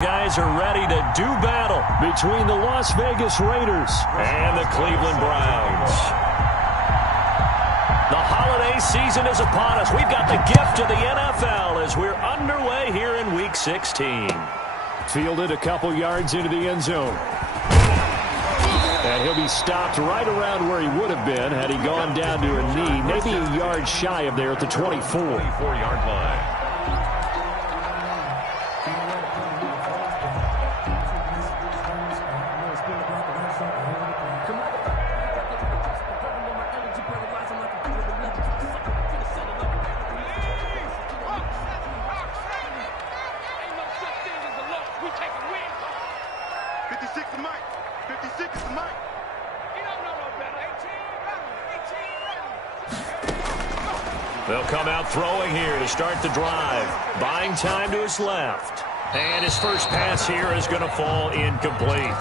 Guys are ready to do battle between the Las Vegas Raiders and the Cleveland Browns. The holiday season is upon us. We've got the gift of the NFL as we're underway here in Week 16. Fielded a couple yards into the end zone. And he'll be stopped right around where he would have been had he gone down to a knee, maybe a yard shy of there at the 24. 24-yard line. They'll come out throwing here to start the drive. Buying time to his left. And his first pass here is going to fall incomplete.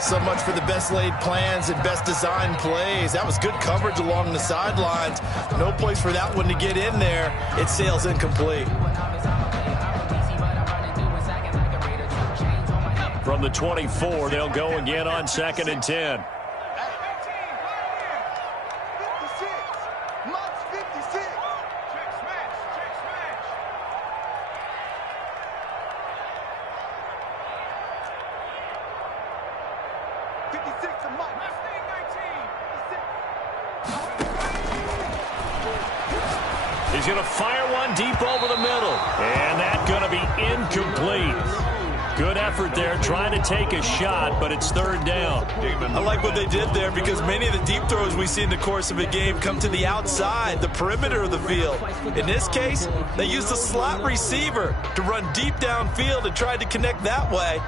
So much for the best laid plans and best designed plays. That was good coverage along the sidelines. No place for that one to get in there. It sails incomplete. From the 24, they'll go again on 2nd and 10. He's going to fire one deep over the middle. And that's going to be incomplete. Good effort there trying to take a shot, but it's 3rd down. I like what they did there because many of the deep throws we see in the course of a game come to the outside, the perimeter of the field. In this case, they used a slot receiver to run deep downfield and tried to connect that way.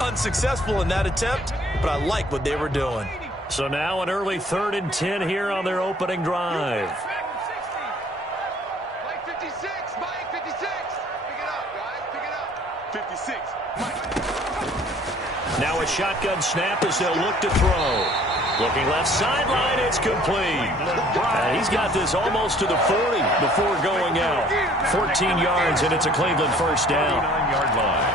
Unsuccessful in that attempt, but I like what they were doing. So now an early 3rd and 10 here on their opening drive. Now a shotgun snap as they'll look to throw. Looking left sideline, it's complete. He's got this almost to the 40 before going out. 14 yards, and it's a Cleveland first down. 9-yard line.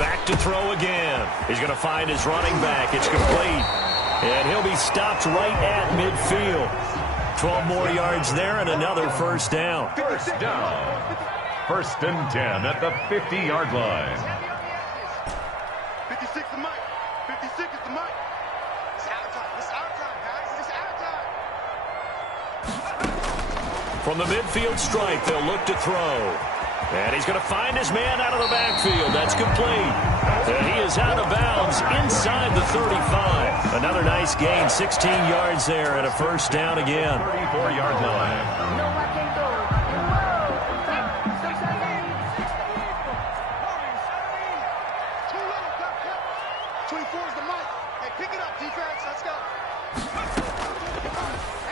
Back to throw again. He's going to find his running back. It's complete. And he'll be stopped right at midfield. 12 more yards there and another first down. First down. 1st and 10 at the 50-yard line. 56 is the mic. 56 is the mic. It's our time. It's our time, guys. It's our time. From the midfield stripe, they'll look to throw. And he's going to find his man out of the backfield. That's complete. And he is out of bounds inside the 35. Another nice gain, 16 yards there and a first down again. 34-yard line.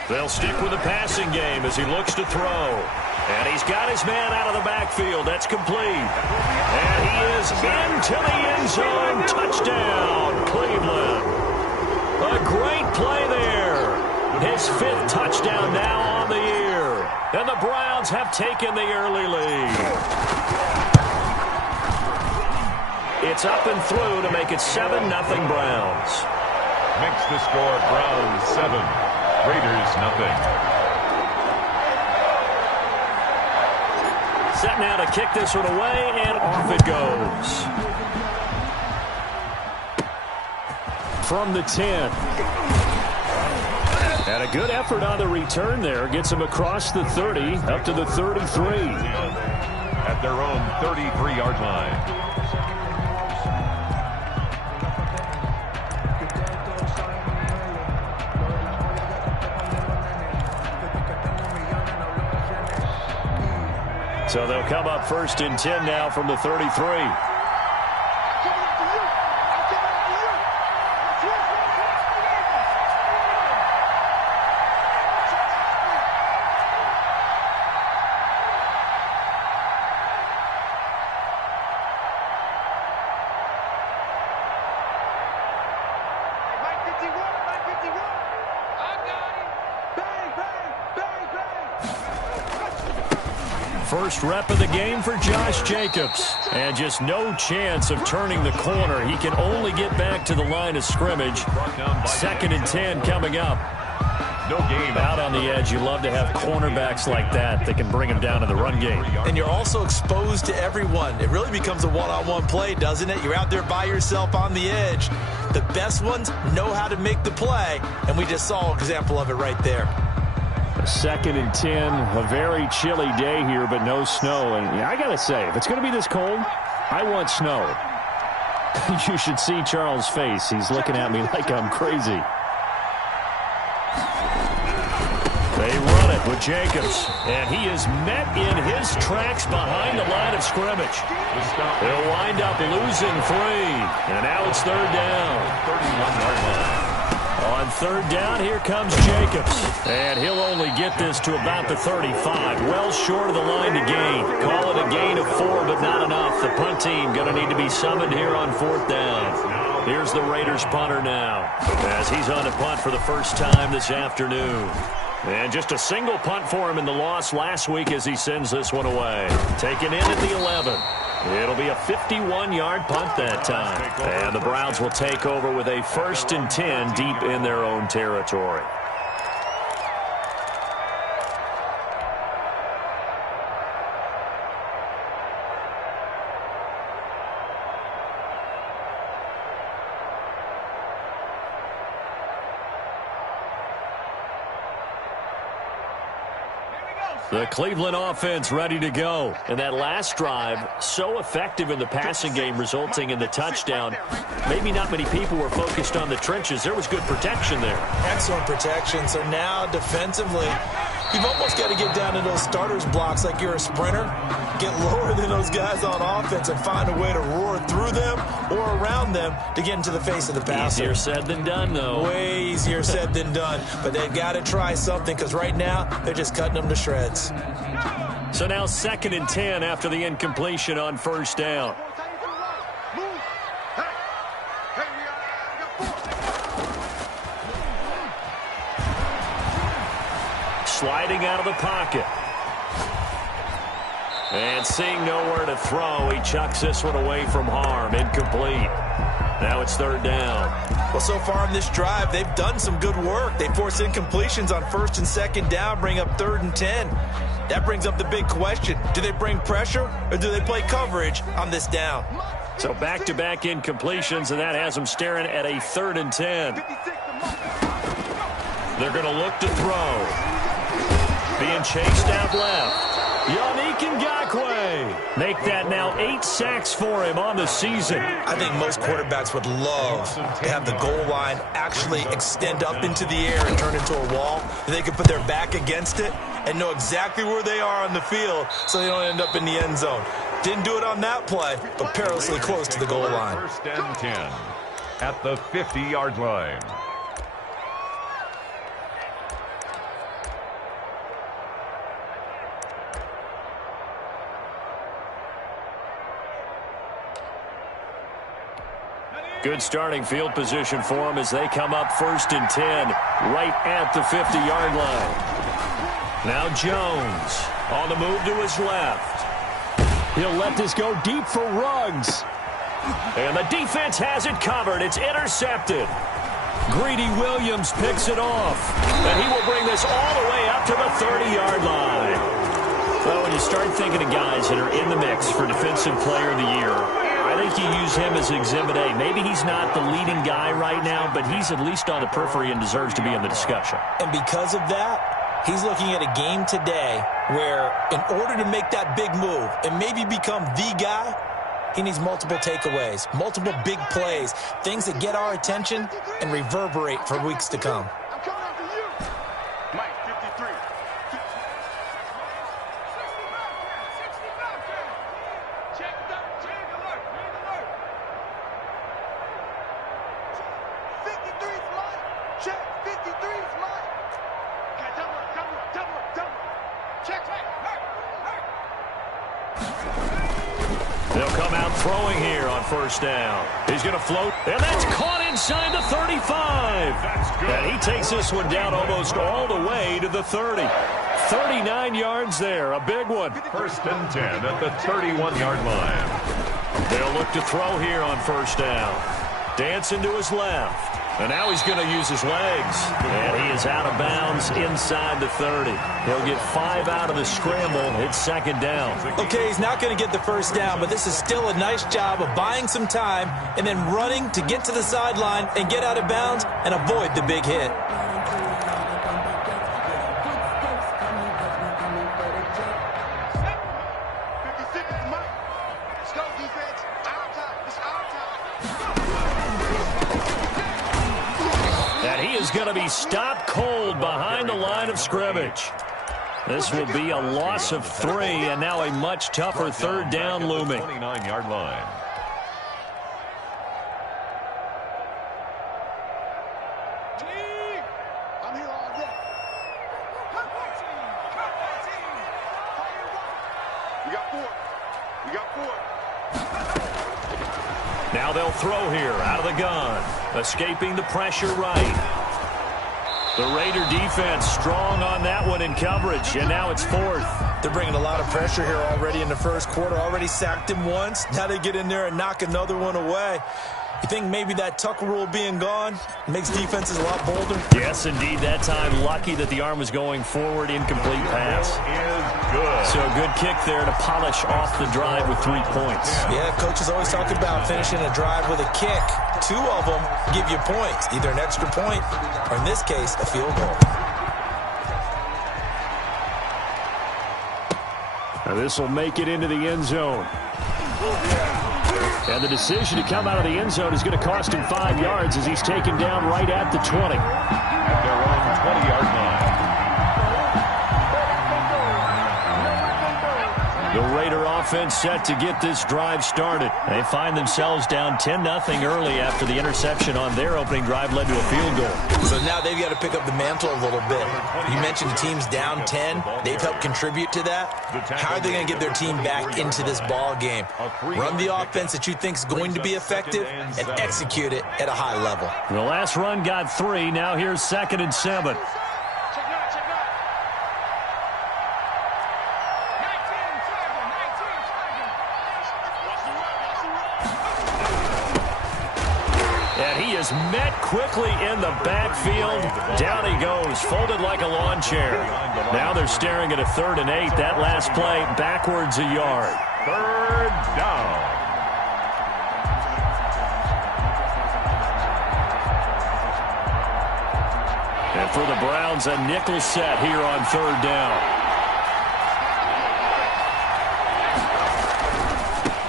They'll stick with the passing game as he looks to throw. And he's got his man out of the backfield. That's complete. And he is into the end zone. Touchdown, Cleveland. A great play there. His 5th touchdown now on the year. And the Browns have taken the early lead. It's up and through to make it 7-0 Browns. Makes the score Browns 7, Raiders nothing. Set now to kick this one away, and off it goes. From the 10. And a good effort on the return there. Gets him across the 30, up to the 33. At their own 33-yard line. So they'll come up 1st and 10 now from the 33. First rep of the game for Josh Jacobs. And just no chance of turning the corner. He can only get back to the line of scrimmage. 2nd and 10 coming up. No game. Out on the edge, you love to have cornerbacks like that can bring him down in the run game. And you're also exposed to everyone. It really becomes a one-on-one play, doesn't it? You're out there by yourself on the edge. The best ones know how to make the play, and we just saw an example of it right there. 2nd and 10, a very chilly day here, but no snow. And I got to say, if it's going to be this cold, I want snow. You should see Charles' face. He's looking at me like I'm crazy. They run it with Jacobs, and he is met in his tracks behind the line of scrimmage. He'll wind up losing 3, and now it's 3rd down. 31-yard line. On 3rd down, here comes Jacobs, and he'll only get this to about the 35, well short of the line to gain. Call it a gain of 4, but not enough. The punt team going to need to be summoned here on 4th down. Here's the Raiders punter now, as he's on to punt for the first time this afternoon. And just a single punt for him in the loss last week as he sends this one away. Taken in at the 11. It'll be a 51-yard punt that time. And the Browns will take over with a 1st and 10 deep in their own territory. The Cleveland offense ready to go. And that last drive, so effective in the passing game, resulting in the touchdown. Maybe not many people were focused on the trenches. There was good protection there. Excellent protection. So now defensively, you've almost got to get down to those starters blocks like you're a sprinter. Get lower than those guys on offense and find a way to roar through them or around them to get into the face of the passer. Easier said than done, though. Way easier said than done. But they've got to try something because right now they're just cutting them to shreds. So now 2nd and 10 after the incompletion on 1st down. Sliding out of the pocket. And seeing nowhere to throw, he chucks this one away from harm. Incomplete. Now it's 3rd down. Well, so far in this drive, they've done some good work. They force incompletions on 1st and 2nd down, bring up 3rd and 10. That brings up the big question. Do they bring pressure or do they play coverage on this down? So back-to-back incompletions, and that has them staring at a 3rd and 10. They're going to look to throw. Being chased out left. Yannick Ngakoue. Make that now 8 sacks for him on the season. I think most quarterbacks would love to have the goal line actually extend up into the air and turn into a wall. They can put their back against it and know exactly where they are on the field so they don't end up in the end zone. Didn't do it on that play, but perilously close to the goal line. 1st and 10 at the 50-yard line. Good starting field position for them as they come up 1st and 10 right at the 50-yard line. Now Jones on the move to his left. He'll let this go deep for Ruggs. And the defense has it covered. It's intercepted. Greedy Williams picks it off. And he will bring this all the way up to the 30-yard line. Well, when you start thinking of guys that are in the mix for Defensive Player of the Year, I think you use him as Exhibit A. Maybe he's not the leading guy right now, but he's at least on the periphery and deserves to be in the discussion. And because of that, he's looking at a game today where in order to make that big move and maybe become the guy, he needs multiple takeaways, multiple big plays, things that get our attention and reverberate for weeks to come. I'm coming after you. Mike, 53. Check that. Check alert. Green alert. 53's mine. Check. 53's mine. Okay, double. Check. Hurt. They'll They'll come out throwing here on first down. He's going to float, and that's caught inside the 35. And he takes this one down almost all the way to the 30. 39 yards there, a big one. First and 10 at the 31-yard line. They'll look to throw here on first down. Dancing to his left. And now he's going to use his legs. And he is out of bounds inside the 30. He'll get 5 out of the scramble. It's second down. Okay, he's not going to get the first down, but this is still a nice job of buying some time and then running to get to the sideline and get out of bounds and avoid the big hit. Going to be stopped cold behind the line of scrimmage. This will be a loss of 3, and now a much tougher third down looming. 29-yard line. I'm here all day. We got 4. We got 4. Now they'll throw here out of the gun. Escaping the pressure right. The Raider defense strong on that one in coverage, and now it's 4th. They're bringing a lot of pressure here already in the first quarter. Already sacked him once. Now they get in there and knock another one away. You think maybe that Tucker rule being gone makes defenses a lot bolder? Yes, indeed. That time, lucky that the arm was going forward, incomplete pass. Is good. So a good kick there to polish off the drive with 3 points. Yeah, coaches always talk about finishing a drive with a kick. 2 of them give you points, either an extra point or, in this case, a field goal. Now this will make it into the end zone. And the decision to come out of the end zone is going to cost him 5 yards as he's taken down right at the 20. At their own 20-yard line. The Raider offense set to get this drive started. They find themselves down 10-0 early after the interception on their opening drive led to a field goal. So now they've got to pick up the mantle a little bit. You mentioned the team's down 10. They've helped contribute to that. How are they going to get their team back into this ball game? Run the offense that you think is going to be effective and execute it at a high level. The last run got 3. Now here's 2nd and 7. Met quickly in the backfield. Down he goes, folded like a lawn chair. Now they're staring at a 3rd and 8. That last play backwards a yard. 3rd down. And for the Browns, a nickel set here on 3rd down.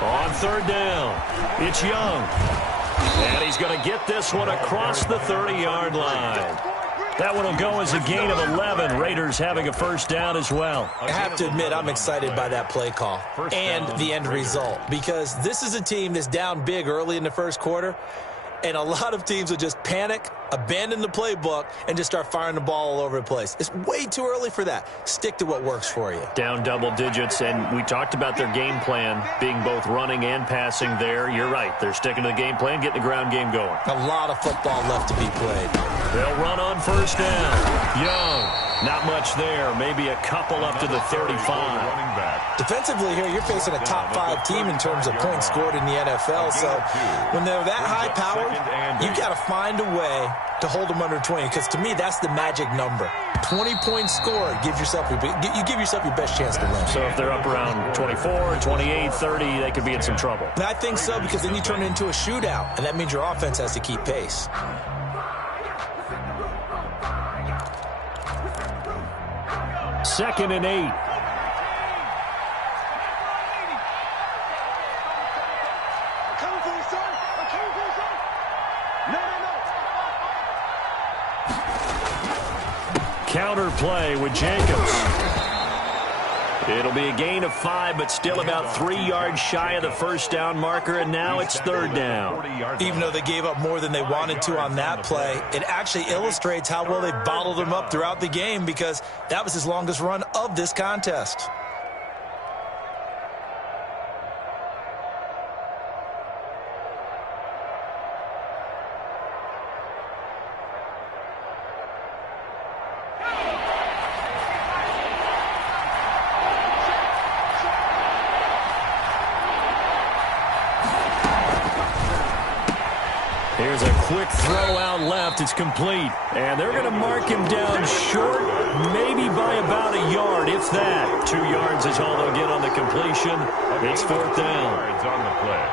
On 3rd down, it's Young. And he's going to get this one across the 30-yard line. That one will go as a gain of 11. Raiders having a first down as well. I have to admit, I'm excited by that play call and the end result, because this is a team that's down big early in the first quarter, and a lot of teams will just panic, abandon the playbook, and just start firing the ball all over the place. It's way too early for that. Stick to what works for you. Down double digits, and we talked about their game plan being both running and passing there. You're right. They're sticking to the game plan, getting the ground game going. A lot of football left to be played. They'll run on first down. Young. Not much there. Maybe a couple up to the 35. Defensively here, you're facing a top 5 team in terms of points scored in the NFL. So when they're that high powered, you got to find a way to hold them under 20, because to me, that's the magic number. 20 points scored, you give yourself your best chance to win. So if they're up around 24, 28, 30, they could be in some trouble. And I think so, because then you turn it into a shootout, and that means your offense has to keep pace. Second and 8. I'm coming for you, son. I'm coming for you, son. No. Counter play with Jacobs. It'll be a gain of 5, but still about 3 yards shy of the first down marker, and now it's 3rd down. Even though they gave up more than they wanted to on that play, it actually illustrates how well they bottled them up throughout the game, because that was his longest run of this contest. Here's a quick throw out left. It's complete. And they're going to mark him down short, maybe by about a yard, if that. 2 yards is all they'll get on the completion. It's 4th down. Yards on the play.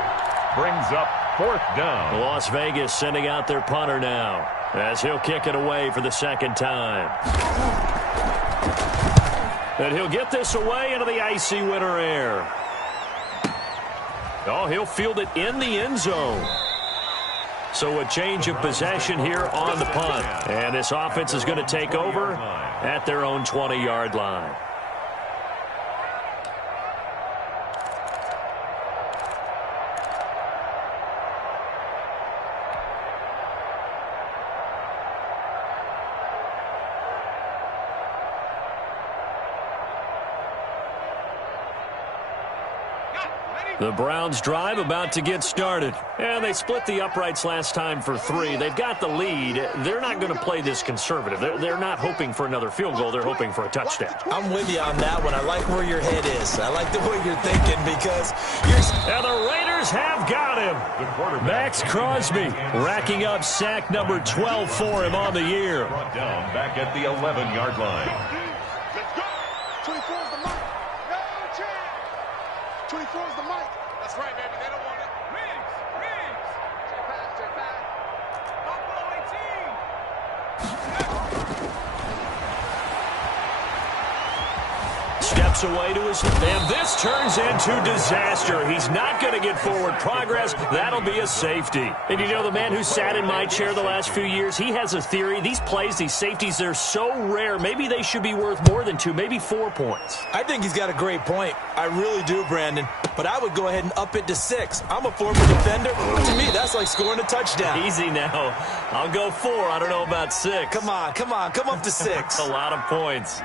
Brings up 4th down. Las Vegas sending out their punter now, as he'll kick it away for the 2nd time. And he'll get this away into the icy winter air. Oh, he'll field it in the end zone. So a change of possession here on the punt. And this offense is going to take over at their own 20-yard line. The Browns drive about to get started. And they split the uprights last time for 3. They've got the lead. They're not going to play this conservative. They're not hoping for another field goal. They're hoping for a touchdown. I'm with you on that one. I like where your head is. I like the way you're thinking because you're... And the Raiders have got him. Max Crosby racking up sack number 12 for him on the year. Brought down back at the 11-yard line. Let's go. 24 is the mic. No chance. 24 is the mic. That's right, baby. They don't want it. Riggs. Check back. Buffalo 18. Steps away to his left. And this turns into disaster. He's not going to get forward progress. That'll be a safety. And you know, the man who sat in my chair the last few years, he has a theory. These plays, these safeties, they're so rare. Maybe they should be worth more than 2, maybe 4 points. I think he's got a great point. I really do, Brandon. But I would go ahead and up it to 6. I'm a former defender. To me, that's like scoring a touchdown. Easy now. I'll go 4. I don't know about 6. Come on. Come up to 6. A lot of points.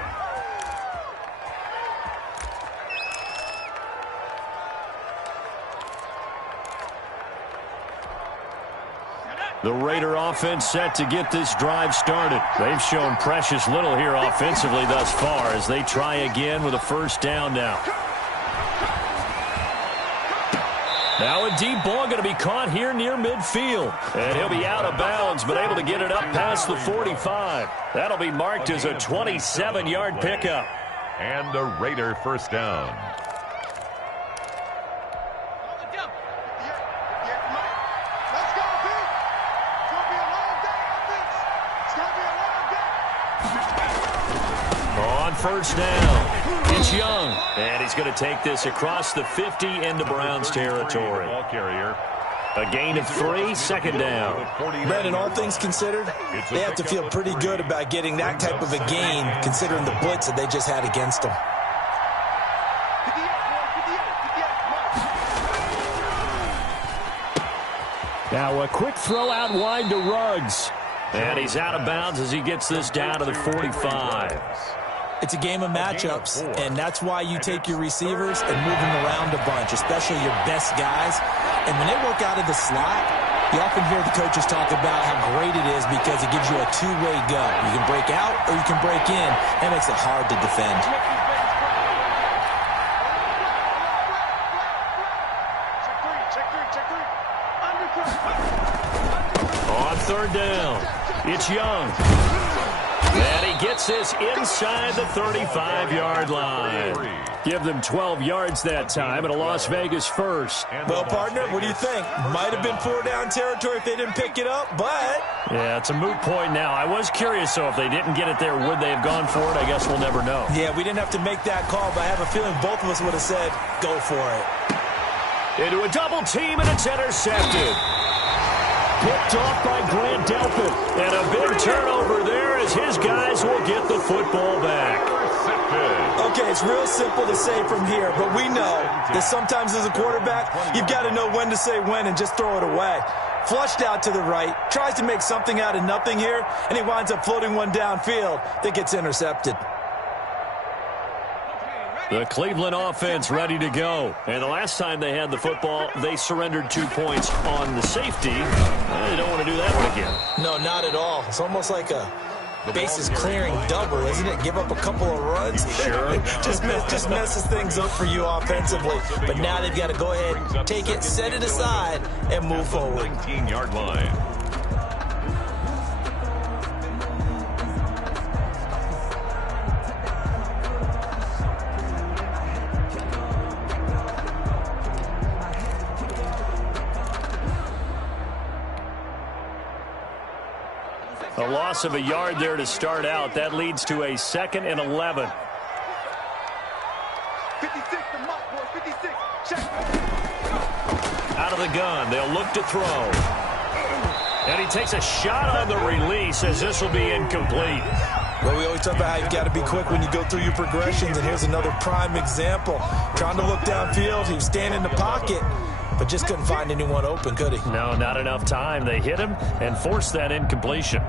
The Raider offense set to get this drive started. They've shown precious little here offensively thus far as they try again with a 1st down now. Now a deep ball going to be caught here near midfield. And he'll be out of bounds, but able to get it up past the 45. That'll be marked as a 27-yard pickup. And a Raider 1st down. On 1st down, it's Young. And he's going to take this across the 50 into Browns territory. Ball carrier. A gain of 3, 2nd down. Brandon, all things considered, they have to feel pretty good about getting that type of a gain considering the blitz that they just had against them. Now a quick throw out wide to Ruggs. And he's out of bounds as he gets this down to the 45. It's a game of matchups, and that's why you take your receivers and move them around a bunch, especially your best guys. And when they work out of the slot, you often hear the coaches talk about how great it is because it gives you a two-way go. You can break out or you can break in. That makes it hard to defend. On 3rd down, it's Young. And he gets this inside the 35-yard line. Give them 12 yards that time and a Las Vegas 1st. Well, partner, what do you think? Might have been 4-down territory if they didn't pick it up, but... Yeah, it's a moot point now. I was curious, so if they didn't get it there, would they have gone for it? I guess we'll never know. Yeah, we didn't have to make that call, but I have a feeling both of us would have said, go for it. Into a double team, and it's intercepted. Picked off by Grant Delpit. And a big turnover there as his guys will get the football back. Okay, it's real simple to say from here, but we know that sometimes as a quarterback, you've got to know when to say when and just throw it away. Flushed out to the right, tries to make something out of nothing here, and he winds up floating one downfield that gets intercepted. The Cleveland offense ready to go. And the last time they had the football, they surrendered 2 points on the safety. They don't want to do that one again. No, not at all. It's almost like a bases clearing double, isn't it? Give up a couple of runs. Sure. just messes things up for you offensively. But now they've got to go ahead, take it, set it aside, and move forward. 19-yard line. loss of a yard there to start out. That leads to a 2nd and 11. 56 to Mike, boys. 56. Check. Out of the gun. They'll look to throw. And he takes a shot on the release as this will be incomplete. Well, we always talk about how you've got to be quick when you go through your progressions, and here's another prime example. Trying to look downfield, he was standing in the pocket, but just couldn't find anyone open, could he? No, not enough time. They hit him and forced that incompletion.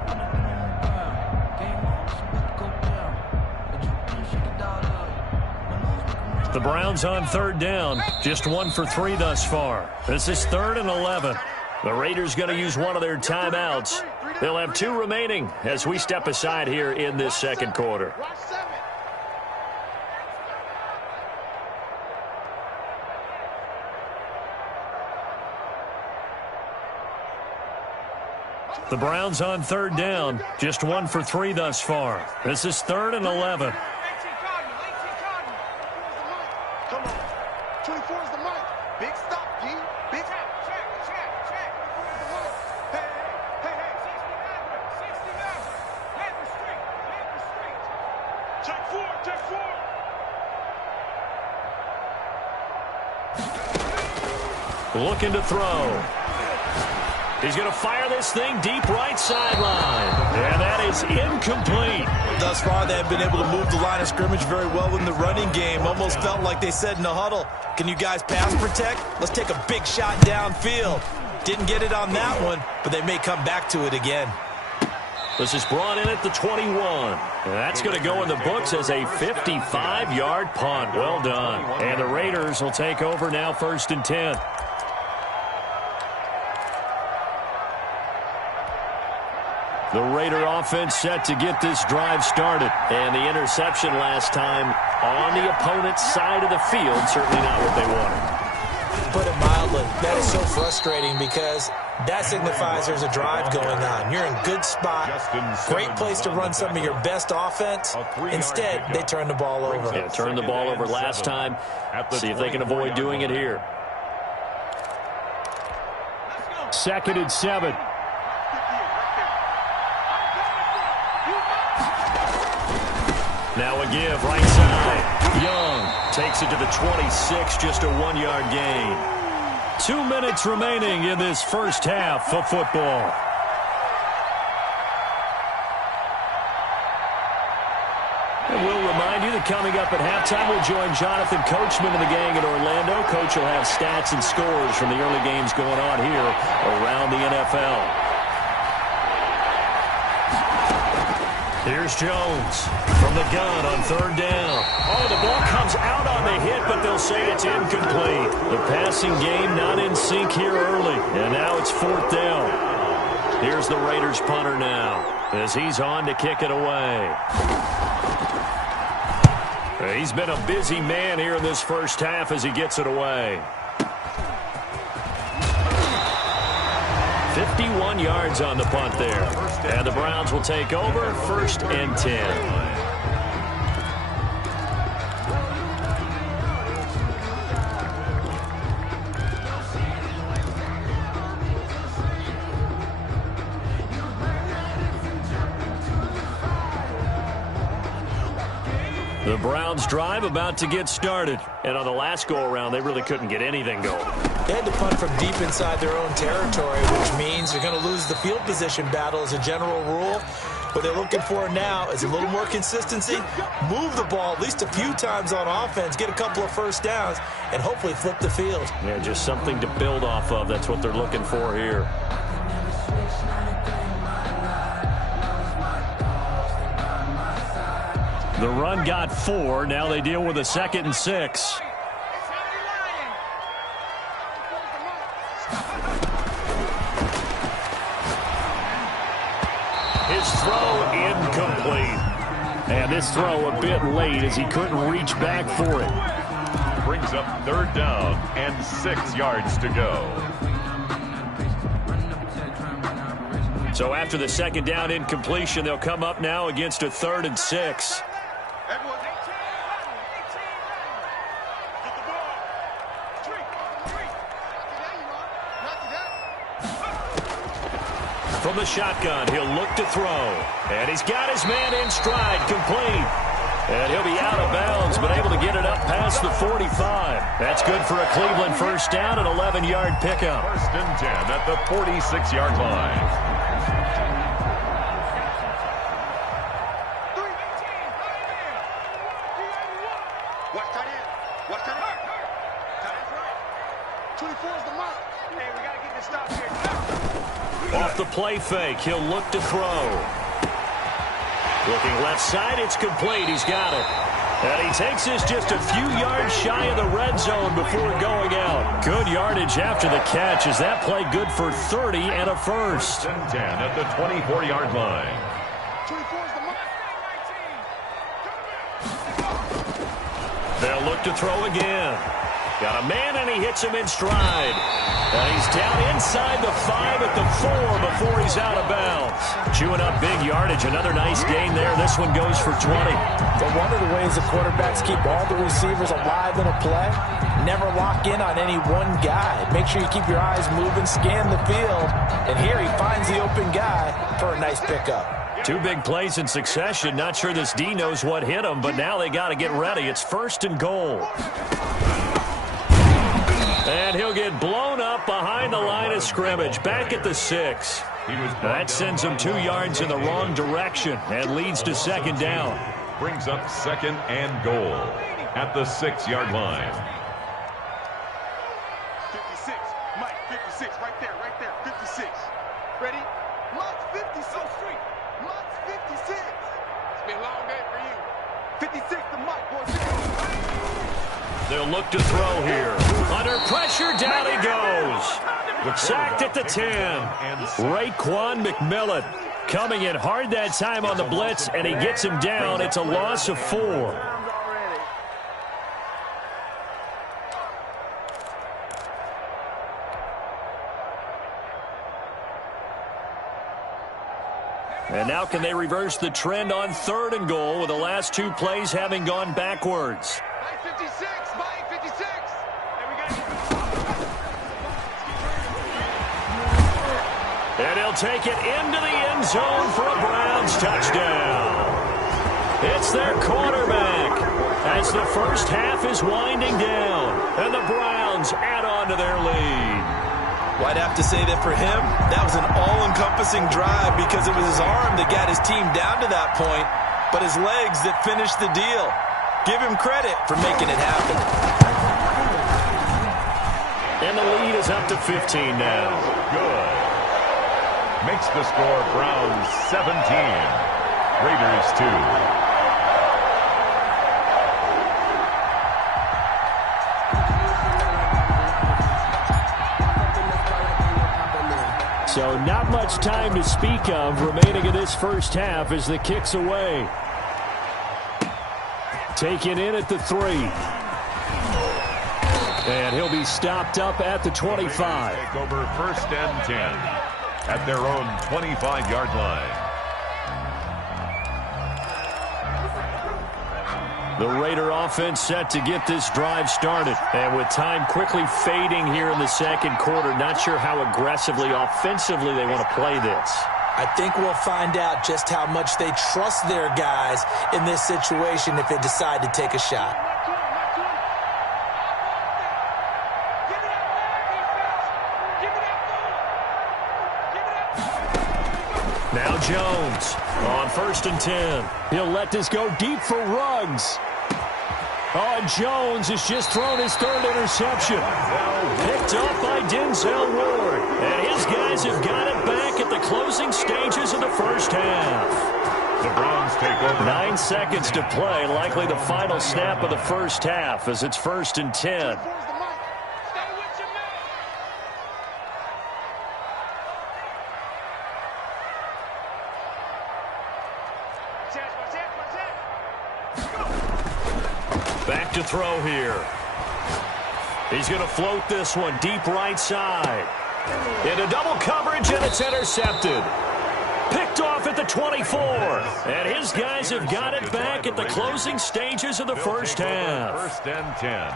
The Browns on 3rd down. Just 1 for 3 thus far. This is 3rd and 11. The Raiders going to use one of their timeouts. They'll have 2 remaining as we step aside here in this 2nd quarter. The Browns on 3rd down. Just 1 for 3 thus far. This is 3rd and 11. Come on. 24 is the mic. Big stop, G. Big check. Hey. 69. Head the street. Check 4. Looking to throw. He's going to fire this thing deep right sideline. And that is incomplete. Thus far, they have been able to move the line of scrimmage very well in the running game. Almost felt like they said in the huddle, can you guys pass protect? Let's take a big shot downfield. Didn't get it on that one, but they may come back to it again. This is brought in at the 21. And that's going to go in the books as a 55-yard punt. Well done. And the Raiders will take over now 1st and 10. The Raider offense set to get this drive started. And the interception last time on the opponent's side of the field, certainly not what they wanted. Put it mildly, that is so frustrating because that signifies there's a drive going on. You're in good spot, great place to run some of your best offense. Instead, they turn the ball over. Yeah, turned the ball over last time. See if they can avoid doing it here. 2nd and 7. Now a give, right side. Young takes it to the 26, just a 1-yard gain. 2 minutes remaining in this first half of football. And we'll remind you that coming up at halftime, we'll join Jonathan Coachman and the gang in Orlando. Coach will have stats and scores from the early games going on here around the NFL. Here's Jones from the gun on 3rd down. Oh, the ball comes out on the hit, but they'll say it's incomplete. The passing game not in sync here early, and now it's 4th down. Here's the Raiders punter now as he's on to kick it away. He's been a busy man here in this first half as he gets it away. 51 yards on the punt there. And the Browns will take over 1st and 10. The Browns drive about to get started. And on the last go-around, they really couldn't get anything going. They had to punt from deep inside their own territory, which means they're going to lose the field position battle as a general rule. What they're looking for now is a little more consistency, move the ball at least a few times on offense, get a couple of first downs, and hopefully flip the field. Yeah, just something to build off of. That's what they're looking for here. The run got 4. Now they deal with a 2nd and 6. His throw incomplete. And this throw a bit late as he couldn't reach back for it. Brings up 3rd down and 6 yards to go. So after the 2nd down incompletion, they'll come up now against a 3rd and 6. from the shotgun. He'll look to throw. And he's got his man in stride, complete. And he'll be out of bounds, but able to get it up past the 45. That's good for a Cleveland first down, an 11-yard pickup. First and 10 at the 46-yard line. Off the play fake, he'll look to throw. Looking left side, it's complete. He's got it. And he takes this just a few yards shy of the red zone before going out. Good yardage after the catch. Is that play good for 30 and a first? First and 10 at the 24-yard line. They'll look to throw again. Got a man, and he hits him in stride. And he's down inside the 5 at the 4 before he's out of bounds. Chewing up big yardage. Another nice gain there. This one goes for 20. But one of the ways the quarterbacks keep all the receivers alive in a play, never lock in on any one guy. Make sure you keep your eyes moving, scan the field. And here he finds the open guy for a nice pickup. 2 big plays in succession. Not sure this D knows what hit him, but now they got to get ready. It's first and goal. And he'll get blown up behind the line of scrimmage. Back at the 6. That sends him 2 yards in the wrong direction and leads to second down. Brings up second and goal at the 6-yard line. 56. Mike, 56. Right there. 56. Ready? Mike's 56. Mike's 56. It's been a long day for you. 56 to Mike, boys. They'll look to throw here. Under pressure, down he goes. Sacked at the 10. Raekwon McMillan coming in hard that time on the blitz, and he gets him down. It's a loss of 4. And now can they reverse the trend on 3rd and goal with the last 2 plays having gone backwards? Mike 56. Mike 56. And he'll take it into the end zone for a Browns touchdown. It's their quarterback as the first half is winding down. And the Browns add on to their lead. Well, I'd have to say that for him, that was an all-encompassing drive because it was his arm that got his team down to that point, but his legs that finished the deal. Give him credit for making it happen. And the lead is up to 15 now. Good. Makes the score Browns 17, Raiders 2. So not much time to speak of remaining in this first half as the kick's away. Taken in at the 3. And he'll be stopped up at the 25. Take over first and 10 at their own 25-yard line. The Raider offense set to get this drive started. And with time quickly fading here in the second quarter, not sure how aggressively, offensively they want to play this. I think we'll find out just how much they trust their guys in this situation if they decide to take a shot. Now Jones on first and 10. He'll let this go deep for Ruggs. Oh, and Jones has just thrown his 3rd interception. Picked up by Denzel Ward. And his guys have got it back at the closing stages of the first half. The Browns take over. 9 seconds to play. Likely the final snap of the first half as it's first and 10. Back to throw here. He's going to float this one deep right side. Into double coverage, and it's intercepted. Picked off at the 24. And his guys have got it back at the closing stages of the first half. First and 10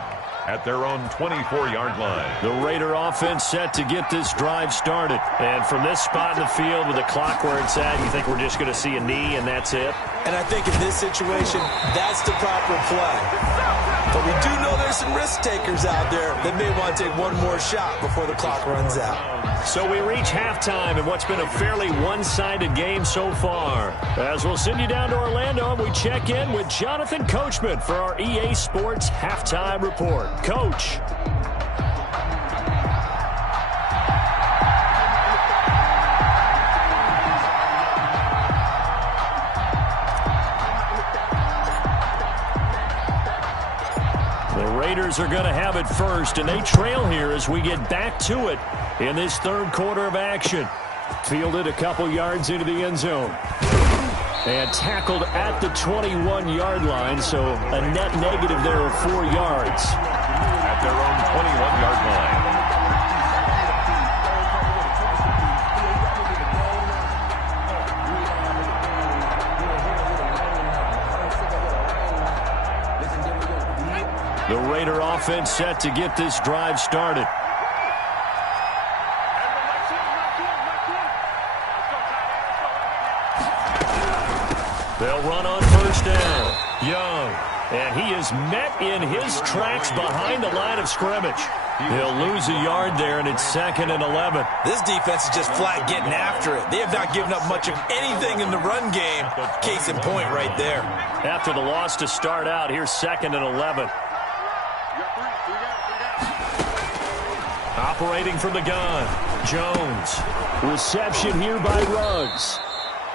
at their own 24-yard line. The Raider offense set to get this drive started. And from this spot in the field with the clock where it's at, you think we're just going to see a knee and that's it? And I think in this situation, that's the proper play. But we do know there's some risk takers out there that may want to take one more shot before the clock runs out. So we reach halftime in what's been a fairly one-sided game so far. As we'll send you down to Orlando, and we check in with Jonathan Coachman for our EA Sports Halftime Report. Coach. Raiders are going to have it first, and they trail here as we get back to it in this third quarter of action. Fielded a couple yards into the end zone. And tackled at the 21-yard line, so a net negative there of 4 yards. At their own 21-yard line. The Raider offense set to get this drive started. They'll run on first down. Young. And he is met in his tracks behind the line of scrimmage. He'll lose a yard there, and it's 2nd and 11. This defense is just flat getting after it. They have not given up much of anything in the run game. Case in point right there. After the loss to start out, here's 2nd and 11. Operating from the gun, Jones. Reception here by Ruggs.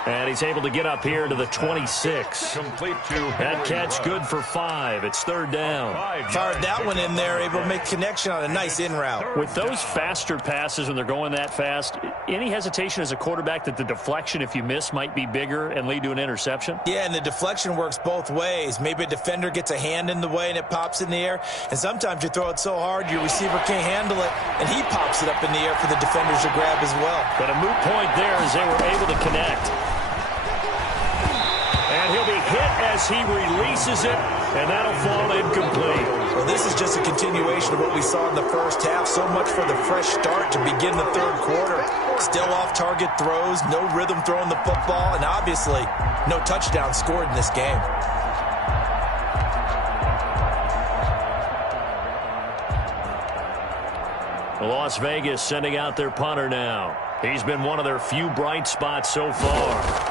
And he's able to get up here to the 26. Complete to that catch good for 5. It's 3rd down. Fired that one in there, able to make connection on a nice in route. With those faster passes when they're going that fast, any hesitation as a quarterback that the deflection, if you miss, might be bigger and lead to an interception? Yeah, and the deflection works both ways. Maybe a defender gets a hand in the way and it pops in the air. And sometimes you throw it so hard your receiver can't handle it, and he pops it up in the air for the defenders to grab as well. But a moot point there as they were able to connect. And he'll be hit as he releases it, and that'll fall incomplete. Well, this is just a continuation of what we saw in the first half. So much for the fresh start to begin the third quarter. Still off-target throws, no rhythm throwing the football, and obviously no touchdown scored in this game. Las Vegas sending out their punter now. He's been one of their few bright spots so far.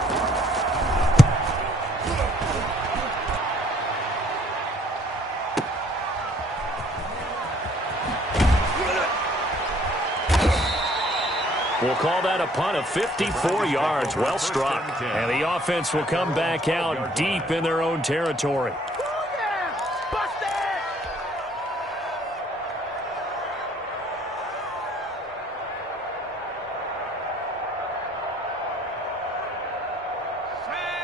We'll call that a punt of 54 yards. Well struck. And the offense will come back out deep in their own territory.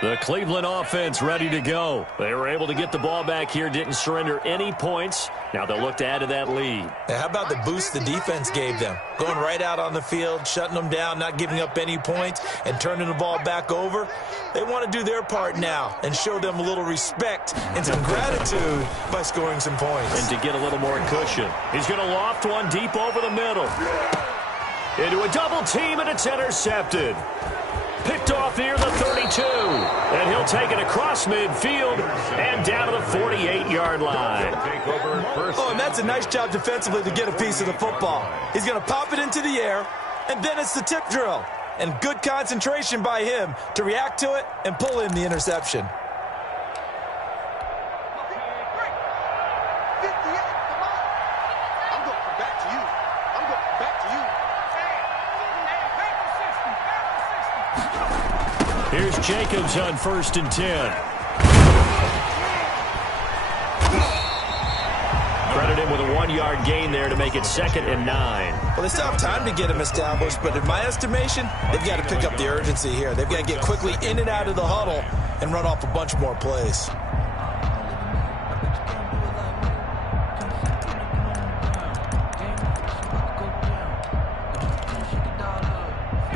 The Cleveland offense ready to go. They were able to get the ball back here, didn't surrender any points. Now they'll look to add to that lead. Now, how about the boost the defense gave them? Going right out on the field, shutting them down, not giving up any points, and turning the ball back over. They want to do their part now and show them a little respect and some gratitude by scoring some points. And to get a little more cushion. He's going to loft one deep over the middle. Into a double team, and it's intercepted. Picked off near the 32. And he'll take it across midfield and down to the 48-yard line. Oh, and that's a nice job defensively to get a piece of the football. He's going to pop it into the air, and then it's the tip drill. And good concentration by him to react to it and pull in the interception. Here's Jacobs on 1st and 10. Credit him with a 1-yard gain there to make it 2nd and 9. Well, they still have time to get him established, but in my estimation, they've got to pick up the urgency here. They've got to get quickly in and out of the huddle and run off a bunch more plays.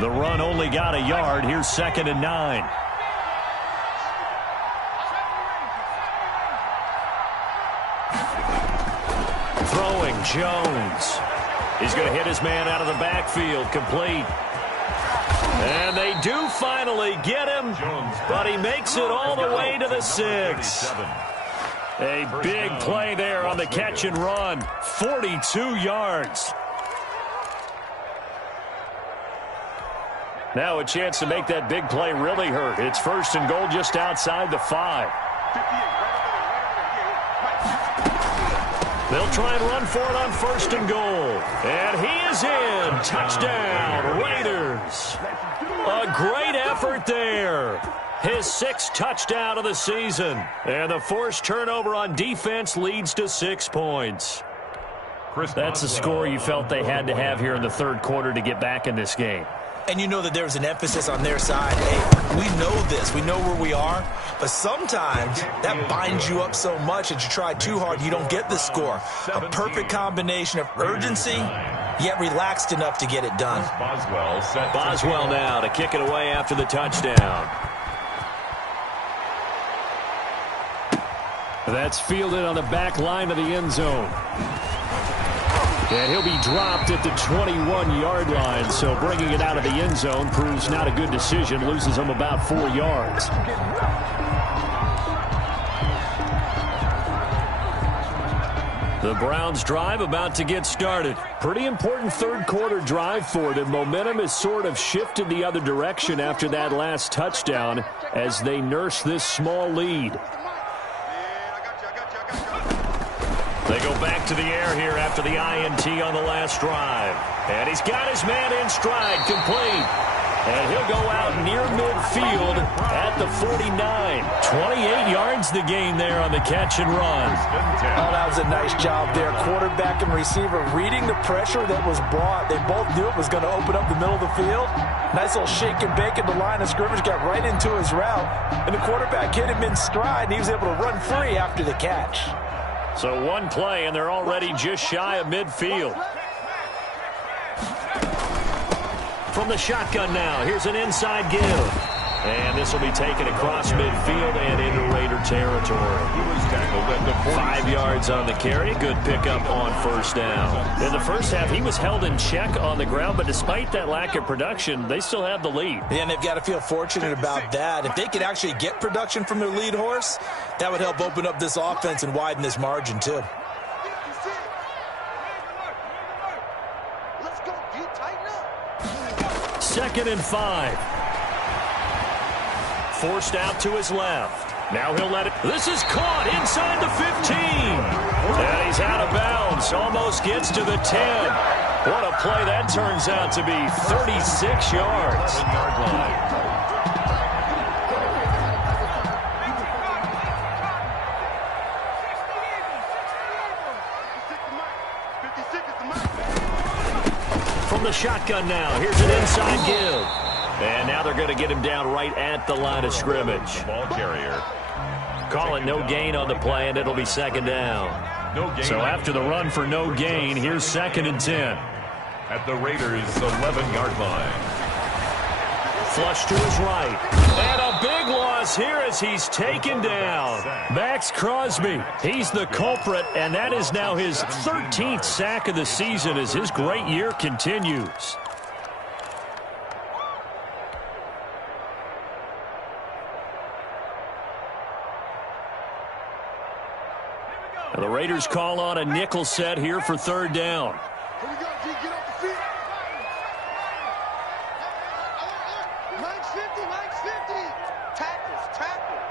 The run only got a yard. Here's 2nd and 9. Throwing, Jones. He's going to hit his man out of the backfield. Complete. And they do finally get him, but he makes it all the way to the 6. A big play there on the catch and run. 42 yards. Now a chance to make that big play really hurt. It's 1st and goal just outside the 5. They'll try and run for it on 1st and goal. And he is in. Touchdown, Raiders. A great effort there. His 6th touchdown of the season. And the forced turnover on defense leads to 6 points. That's the score you felt they had to have here in the 3rd quarter to get back in this game. And you know that there was an emphasis on their side. Hey, we know this. We know where we are. But sometimes that binds you up so much that you try too hard, you don't get the score. A perfect combination of urgency, yet relaxed enough to get it done. Boswell now to kick it away after the touchdown. That's fielded on the back line of the end zone. And he'll be dropped at the 21-yard line, so bringing it out of the end zone proves not a good decision. Loses him about 4 yards. The Browns drive about to get started. Pretty important 3rd quarter drive for them. Momentum has sort of shifted the other direction after that last touchdown as they nurse this small lead. They go back to the air here after the INT on the last drive. And he's got his man in stride, complete. And he'll go out near midfield at the 49. 28 yards the gain there on the catch and run. Oh, that was a nice job there. Quarterback and receiver reading the pressure that was brought. They both knew it was going to open up the middle of the field. Nice little shake and bake at the line of scrimmage, got right into his route. And the quarterback hit him in stride, and he was able to run free after the catch. So one play, and they're already just shy of midfield. From the shotgun now, here's an inside give. And this will be taken across midfield and into Raider territory. 5 yards on the carry. Good pickup on 1st down. In the first half, he was held in check on the ground, but despite that lack of production, they still have the lead. Yeah, and they've got to feel fortunate about that. If they could actually get production from their lead horse, that would help open up this offense and widen this margin, too. Let's go, D, tighten up. 2nd and 5. Forced out to his left. Now he'll let it. This is caught inside the 15. And he's out of bounds. Almost gets to the 10. What a play that turns out to be. 36 yards. From the shotgun now. Here's an inside give. And now they're going to get him down right at the line of scrimmage. Ball carrier. Call it no gain on the play, and it'll be 2nd down. So after the run for no gain, here's 2nd and 10. At the Raiders' 11-yard line. Flush to his right. And a big loss here as he's taken down. Max Crosby, he's the culprit, and that is now his 13th sack of the season as his great year continues. The Raiders call on a nickel set here for 3rd down. Here we go, D, get off the field. Legs 50, legs 50. Tackles, tackles.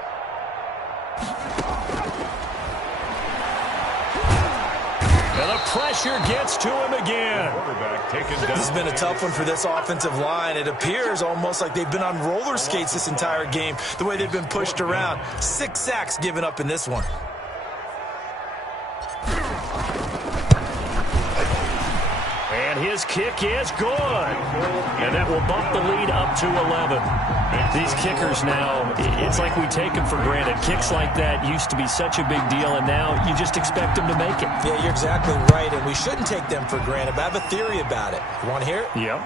And the pressure gets to him again. This has been a tough one for this offensive line. It appears almost like they've been on roller skates this entire game, the way they've been pushed around. 6 sacks given up in this one. And his kick is good. And that will bump the lead up to 11. These kickers now, it's like we take them for granted. Kicks like that used to be such a big deal, and now you just expect them to make it. Yeah, you're exactly right, and we shouldn't take them for granted, but I have a theory about it. You want to hear it? Yep.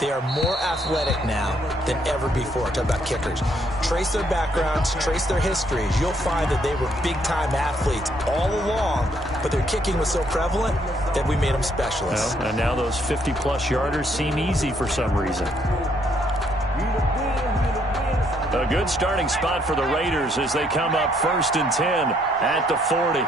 They are more athletic now than ever before. Talk about kickers. Trace their backgrounds, trace their histories. You'll find that they were big-time athletes all along, but their kicking was so prevalent that we made them specialists. Well, and now those 50-plus yarders seem easy for some reason. A good starting spot for the Raiders as they come up 1st and 10 at the 40.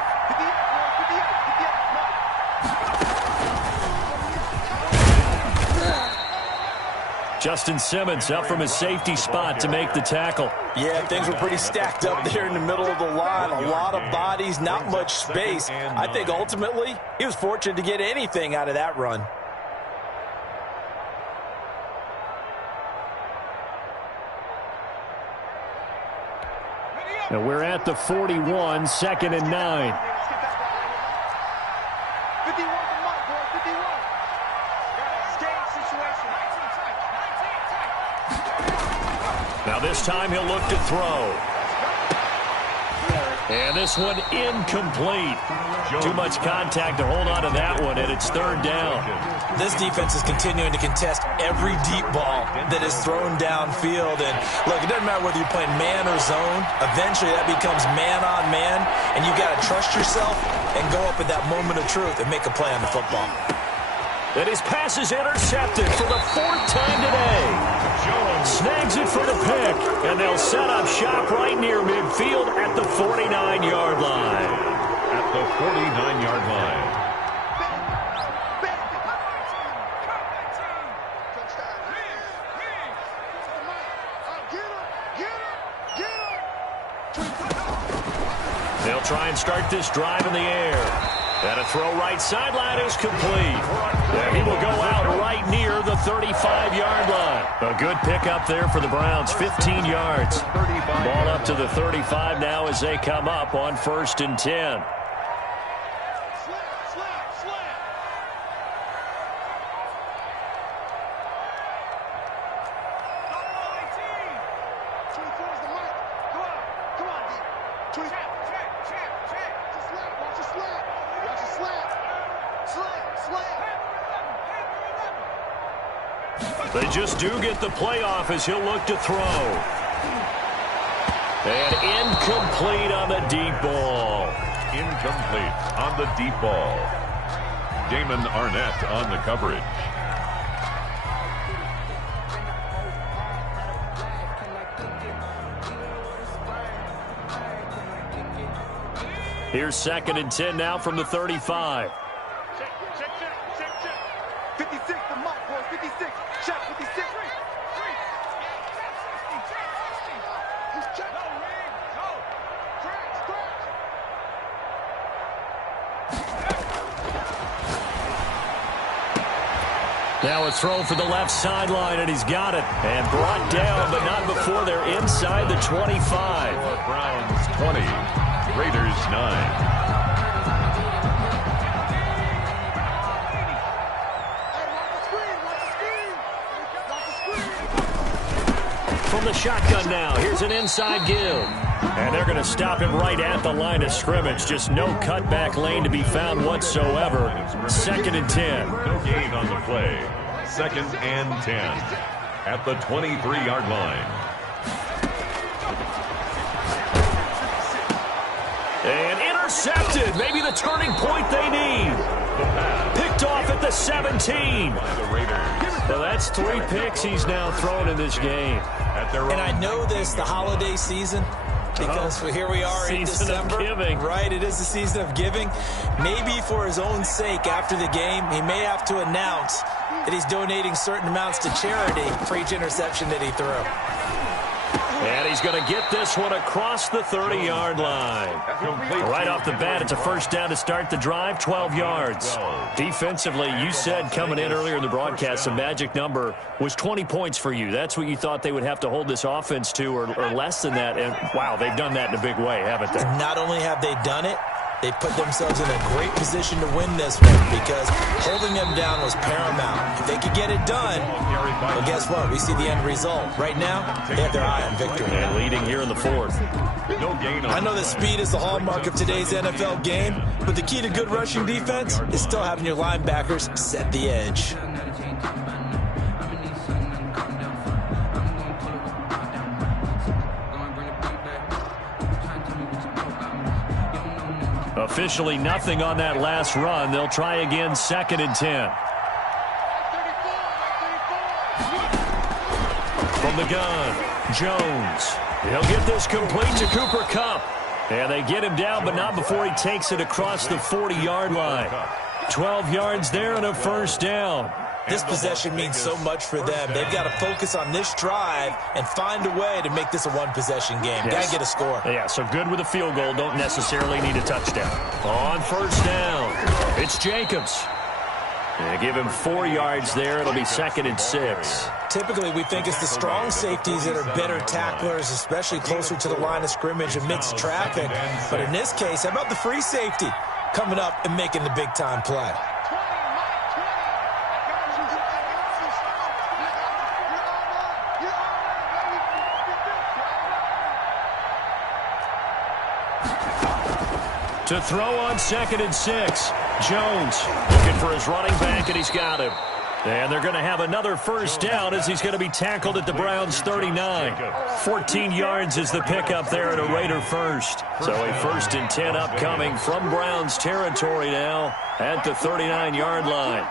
Justin Simmons up from his safety spot to make the tackle. Yeah, things were pretty stacked up there in the middle of the line. A lot of bodies, not much space. I think ultimately he was fortunate to get anything out of that run. Now we're at the 41, 2nd and 9. 51 for Mike, boy, 51. Game situation. Now this time he'll look to throw. And this one incomplete. Too much contact to hold on to that one, and it's 3rd down. This defense is continuing to contest every deep ball that is thrown downfield. And look, it doesn't matter whether you're playing man or zone. Eventually that becomes man on man, and you got to trust yourself and go up at that moment of truth and make a play on the football. And his pass is intercepted for the 4th time today. Snags it for the pick, and they'll set up shop right near midfield at the 49-yard line. At the 49-yard line. They'll try and start this drive in the air. And a throw right sideline is complete. And he will go out right near the 35-yard line. A good pickup there for the Browns, 15 yards. Ball up to the 35 now as they come up on 1st and 10. They just do get the playoff as he'll look to throw. And incomplete on the deep ball. Incomplete on the deep ball. Damon Arnett on the coverage. Here's 2nd and 10 now from the 35. Check. 56 for Mike, boy, 56. Check, 56. He's checked. Now a throw for the left sideline, and he's got it. And brought down, but not before they're inside the 25. Browns 20, Raiders 9. From the shotgun now, here's an inside give. And they're going to stop him right at the line of scrimmage. Just no cutback lane to be found whatsoever. 2nd and 10. No gain on the play. 2nd and 10 at the 23-yard line. And intercepted. Maybe the turning point they need. Picked off at the 17. By the Raiders. Well, that's 3 picks he's now thrown in this game. And I know this, the holiday season, because here we are in December. Season of giving. Right, it is the season of giving. Maybe for his own sake after the game, he may have to announce that he's donating certain amounts to charity for each interception that he threw. And he's going to get this one across the 30-yard line. Right off the bat, it's a 1st down to start the drive, 12 yards. Defensively, you said coming in earlier in the broadcast, the magic number was 20 points for you. That's what you thought they would have to hold this offense to, or less than that. And, wow, they've done that in a big way, haven't they? Not only have they done it, they put themselves in a great position to win this one because holding them down was paramount. If they could get it done, well, guess what? We see the end result. Right now, they have their eye on victory. And leading here in the 4th. I know that speed is the hallmark of today's NFL game, but the key to good rushing defense is still having your linebackers set the edge. Officially nothing on that last run. They'll try again, 2nd and 10. From the gun, Jones. He'll get this complete to Cooper Kupp. And they get him down, but not before he takes it across the 40-yard line. 12 yards there and a first down. This possession means so much for them. They've got to focus on this drive and find a way to make this a one-possession game. Yes. Got to get a score. Yeah, so good with a field goal. Don't necessarily need a touchdown. On first down, it's Jacobs. They give him 4 yards there. It'll be 2nd and 6. Typically, we think it's the strong safeties that are better tacklers, especially closer to the line of scrimmage amidst traffic. But in this case, how about the free safety coming up and making the big-time play? To throw on 2nd and 6. Jones looking for his running back, and he's got him. And they're going to have another first down as he's going to be tackled at the Browns' 39. 14 yards is the pickup there at a Raider first. So a 1st and 10 upcoming from Browns territory now at the 39-yard line.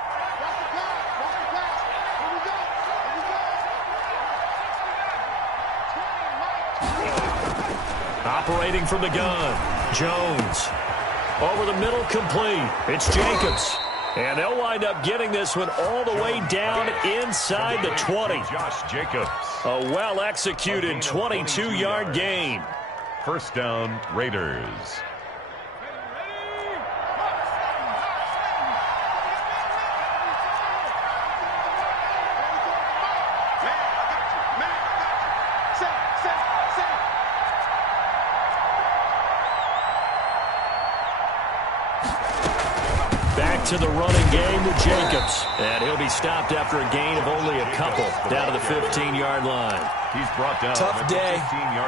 Operating from the gun, Jones. Over the middle, complete. It's Jacobs. And they'll wind up getting this one all the way down inside the 20. Josh Jacobs. A well-executed 22-yard gain. First down, Raiders. To the running game with Jacobs. And he'll be stopped after a gain of only a couple down to the 15-yard line. He's brought down. Tough day,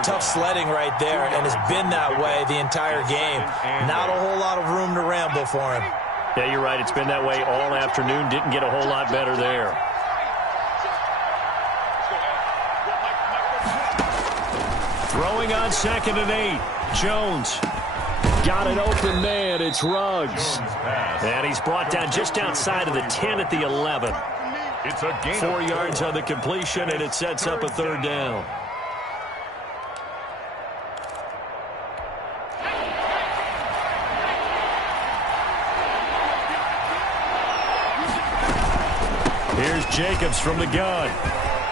tough sledding right there, and it's been that way the entire game. Not a whole lot of room to ramble for him. Yeah, you're right. It's been that way all afternoon. Didn't get a whole lot better there. Throwing on 2nd and 8. Jones. Got an open man. It's Ruggs. And he's brought down just outside of the 10 at the 11. It's a gain 4 yards on the completion, and it sets up a 3rd down. Here's Jacobs from the gun.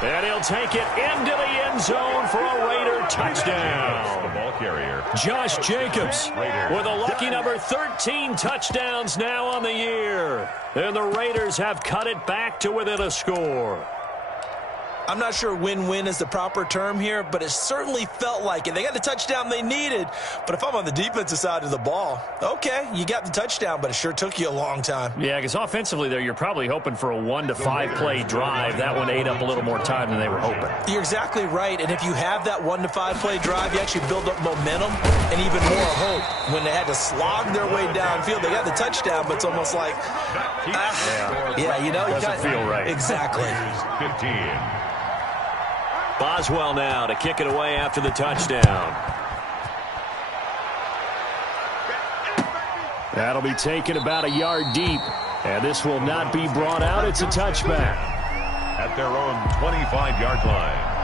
And he'll take it into the end zone for a Raider touchdown. The ball carrier. Josh Jacobs with a lucky number 13 touchdowns now on the year. And the Raiders have cut it back to within a score. I'm not sure win-win is the proper term here, but it certainly felt like it. They got the touchdown they needed, but if I'm on the defensive side of the ball, okay, you got the touchdown, but it sure took you a long time. Yeah, because offensively there, you're probably hoping for a 1 to 5 play drive. That one ate up a little more time than they were hoping. You're exactly right, and if you have that 1 to 5 play drive, you actually build up momentum and even more hope. When they had to slog their way downfield, they got the touchdown, but it's almost like, yeah, you know, doesn't feel right. Exactly. 15. Boswell now to kick it away after the touchdown. That'll be taken about a yard deep, and this will not be brought out. It's a touchback. At their own 25-yard line.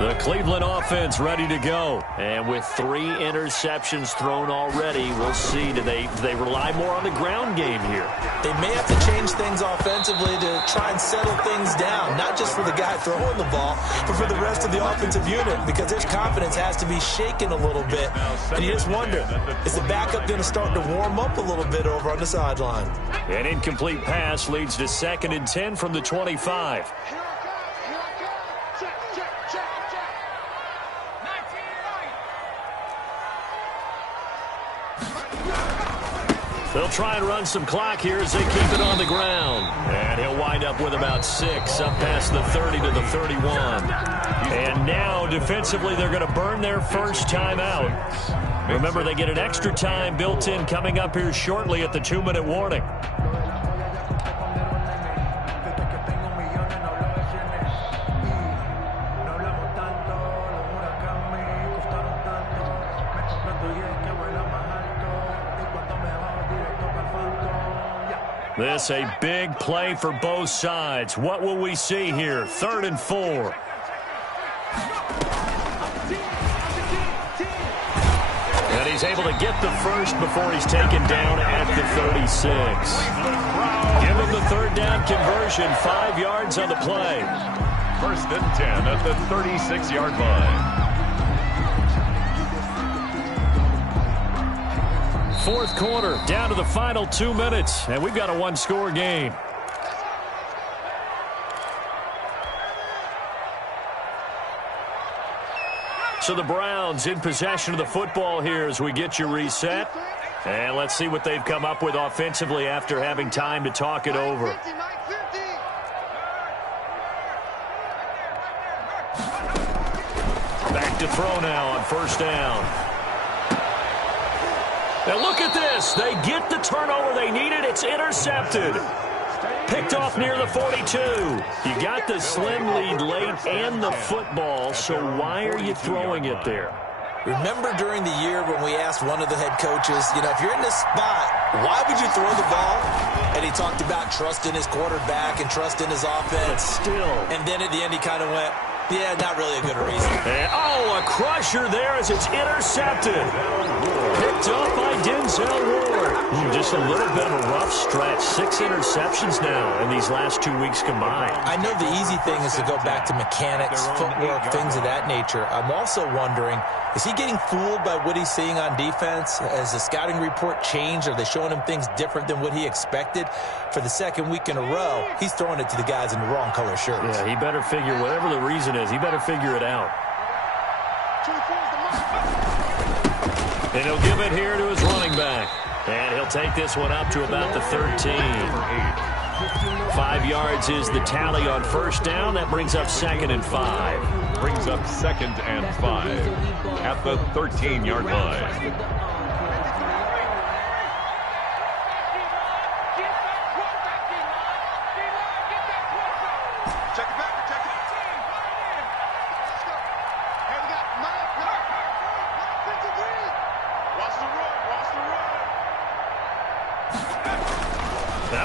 The Cleveland offense ready to go. And with 3 interceptions thrown already, we'll see. Do they rely more on the ground game here? They may have to change things offensively to try and settle things down, not just for the guy throwing the ball, but for the rest of the offensive unit, because their confidence has to be shaken a little bit. And you just wonder, is the backup going to start to warm up a little bit over on the sideline? An incomplete pass leads to 2nd and 10 from the 25. They'll try and run some clock here as they keep it on the ground. And he'll wind up with about 6 up past the 30 to the 31. And now defensively they're going to burn their first timeout. Remember, they get an extra time built in coming up here shortly at the 2-minute warning. This a big play for both sides. What will we see here? 3rd and 4. And he's able to get the first before he's taken down at the 36. Give him the 3rd down conversion. 5 yards on the play. 1st and 10 at the 36-yard line. 4th quarter, down to the final 2 minutes, and we've got a 1-score game. So the Browns in possession of the football here as we get you reset. And let's see what they've come up with offensively after having time to talk it over. Back to throw now on 1st down. Now look at this. They get the turnover they needed. It's intercepted. Picked off near the 42. You got the slim lead late and the football, so why are you throwing it there? Remember during the year when we asked one of the head coaches, if you're in this spot, why would you throw the ball? And he talked about trusting his quarterback and trusting his offense. But still. And then at the end he kind of went, yeah, not really a good reason. And, a crusher there as it's intercepted. Picked up by Denzel Ward. Just a little bit of a rough stretch. 6 interceptions now in these last 2 weeks combined. I know the easy thing is to go back to mechanics, footwork, things of that nature. I'm also wondering, is he getting fooled by what he's seeing on defense? Has the scouting report changed? Are they showing him things different than what he expected? For the 2nd week in a row, he's throwing it to the guys in the wrong color shirts. Yeah, he better figure, whatever the reason is, he better figure it out. And he'll give it here to his running back. And he'll take this one up to about the 13. 5 yards is the tally on 1st down. That brings up 2nd and 5. Brings up 2nd and 5 at the 13-yard line.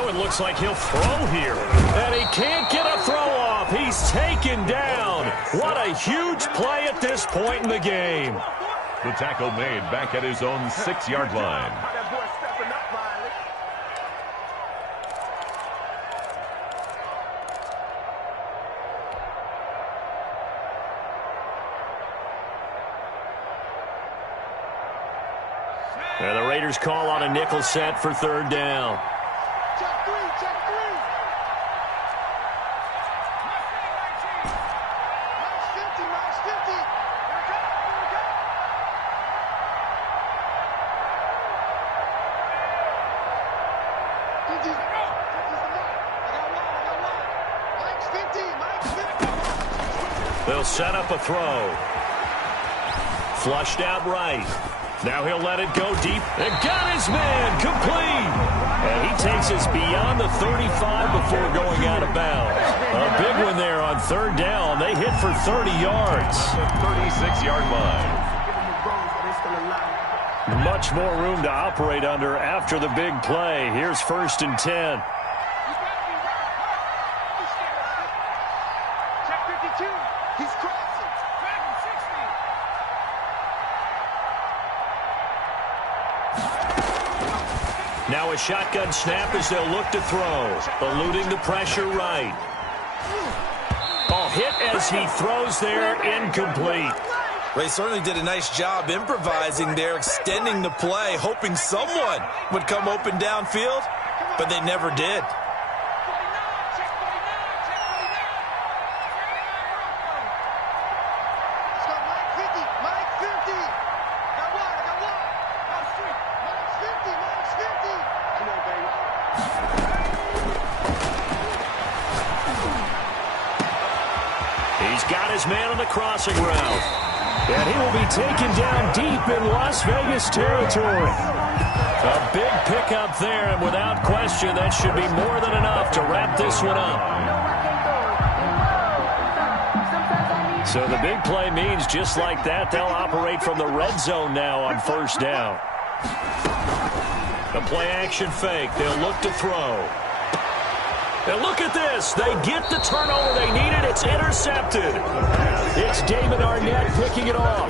Looks like he'll throw here. And he can't get a throw off. He's taken down. What a huge play at this point in the game. The tackle made back at his own 6-yard line. And the Raiders call on a nickel set for 3rd down. Check 3, check 3. Minus 50. They'll set up a throw. Flushed out right. Now he'll let it go deep. And got his man complete. And he takes us beyond the 35 before going out of bounds. A big one there on 3rd down. They hit for 30 yards. The 36-yard line. Much more room to operate under after the big play. Here's 1st and 10. Check 52. He's crossing. Now a shotgun snap as they'll look to throw. Eluding the pressure right. Hit as he throws there, incomplete. Well, he certainly did a nice job improvising there, extending the play, hoping someone would come open downfield, but they never did. Man on the crossing route. And he will be taken down deep in Las Vegas territory. A big pickup there, and without question, that should be more than enough to wrap this one up. So the big play means just like that, they'll operate from the red zone now on 1st down. A play-action fake. They'll look to throw. And look at this. They get the turnover they needed. It's intercepted. It's David Arnett picking it off.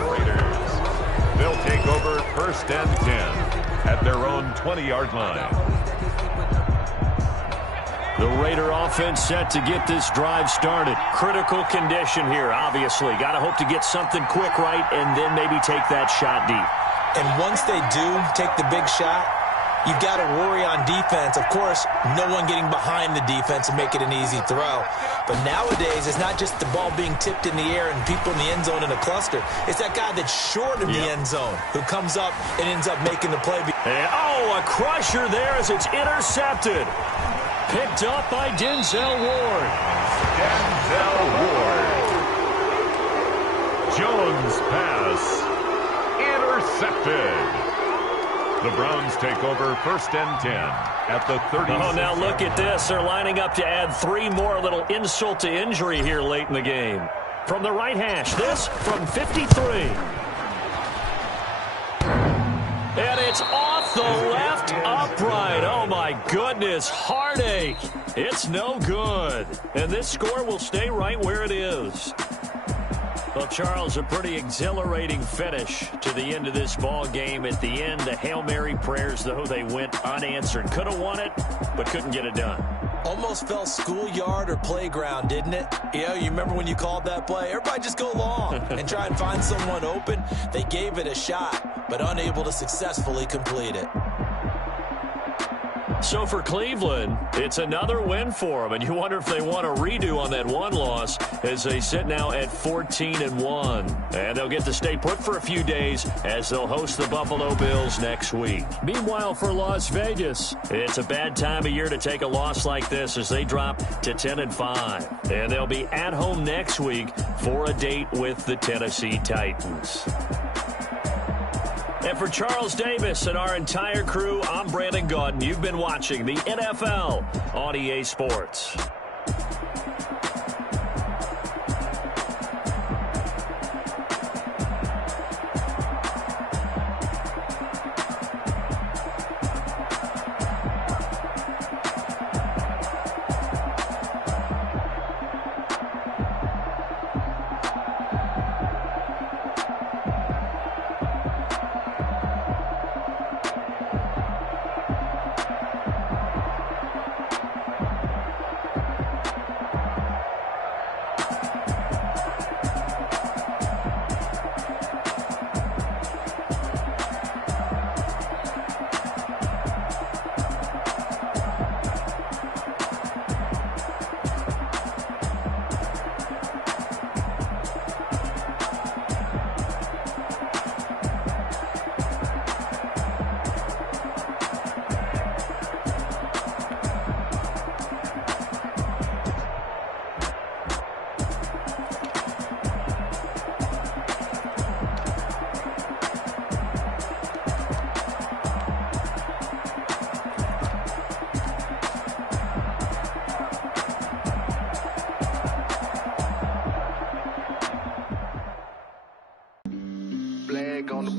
They'll take over 1st and 10 at their own 20-yard line. The Raider offense set to get this drive started. Critical condition here, obviously. Got to hope to get something quick right and then maybe take that shot deep. And once they do take the big shot, you've got to worry on defense. Of course, no one getting behind the defense and make it an easy throw. But nowadays, it's not just the ball being tipped in the air and people in the end zone in a cluster. It's that guy that's short of the end zone who comes up and ends up making the play. And, a crusher there as it's intercepted. Picked up by Denzel Ward. Denzel Ward. Jones pass. Intercepted. The Browns take over 1st and 10 at the 30. Oh, now look at this. They're lining up to add 3 more. A little insult to injury here late in the game. From the right hash, this from 53. And it's off the left upright. Oh, my goodness. Heartache. It's no good. And this score will stay right where it is. Well, Charles, a pretty exhilarating finish to the end of this ball game. At the end, the Hail Mary prayers, though, they went unanswered. Could have won it, but couldn't get it done. Almost felt schoolyard or playground, didn't it? You remember when you called that play? Everybody just go long and try and find someone open. They gave it a shot, but unable to successfully complete it. So for Cleveland, it's another win for them, and you wonder if they want a redo on that one loss as they sit now at 14-1. And they'll get to stay put for a few days as they'll host the Buffalo Bills next week. Meanwhile, for Las Vegas, it's a bad time of year to take a loss like this as they drop to 10-5. And they'll be at home next week for a date with the Tennessee Titans. And for Charles Davis and our entire crew, I'm Brandon Gaudin. You've been watching the NFL on EA Sports.